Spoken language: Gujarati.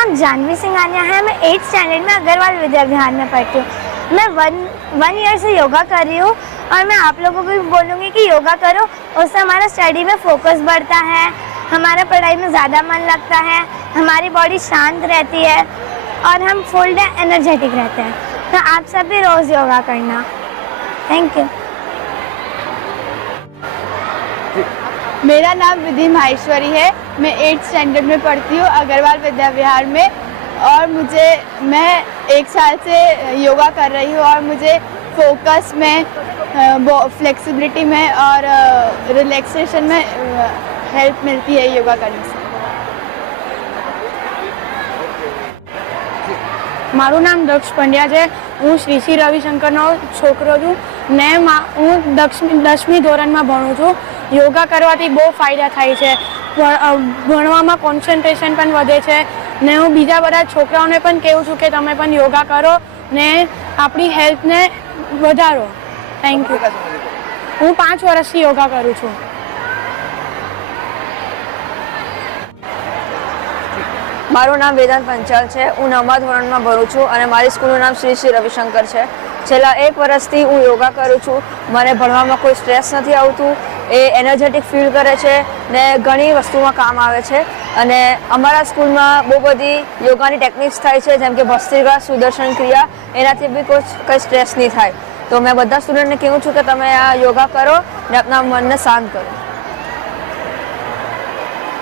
नाम जानवी सिंघानिया है। मैं 8th स्टैंडर्ड में अग्रवाल विद्या विहार में पढ़ती हूँ। मैं वन ईयर से योगा कर रही हूँ और मैं आप लोगों को भी बोलूँगी कि योगा करो, उससे हमारा स्टडी में फोकस बढ़ता है, हमारा पढ़ाई में ज़्यादा मन लगता है, हमारी बॉडी शांत रहती है और हम फुल डे एनर्जेटिक रहते हैं। तो आप सब भी रोज़ योगा करना। Thank you. मेरा नाम विधि माहेश्वरी है। मैं 8th स्टैंडर्ड में पढ़ती हूँ अग्रवाल विद्या विहार में और मैं 1 साल से योगा कर रही हूँ और मुझे फोकस में, फ्लेक्सिबिलिटी में और रिलैक्सेशन में हेल्प मिलती है योगा करने से। મારું નામ દક્ષ પંડ્યા છે। હું શ્રી શ્રી રવિશંકરનો છોકરો છું ને હું 10મી ધોરણમાં ભણું છું। યોગા કરવાથી બહુ ફાયદા થાય છે, ભણવામાં કોન્સન્ટ્રેશન પણ વધે છે ને હું બીજા બધા છોકરાઓને પણ કહું છું કે તમે પણ યોગા કરો ને આપણી હેલ્થને વધારો। Thank you. હું 5 વર્ષથી યોગા કરું છું। મારું નામ વેદાંત પંચાલ છે। હું 9મા ધોરણમાં ભણું છું અને મારી સ્કૂલનું નામ શ્રી શ્રી રવિશંકર છે। છેલ્લા 1 વર્ષથી હું યોગા કરું છું। મને ભણવામાં કોઈ સ્ટ્રેસ નથી આવતું, એ એનર્જેટિક ફીલ કરે છે ને ઘણી વસ્તુમાં કામ આવે છે। અને અમારા સ્કૂલમાં બહુ બધી યોગાની ટેકનિક્સ થાય છે, જેમ કે ભસ્ત્રિકા, સુદર્શન ક્રિયા, એનાથી બી કોઈ સ્ટ્રેસ નહીં થાય। તો મેં બધા સ્ટુડન્ટને કહું છું કે તમે આ યોગા કરો ને આપણા મનને શાંત કરો।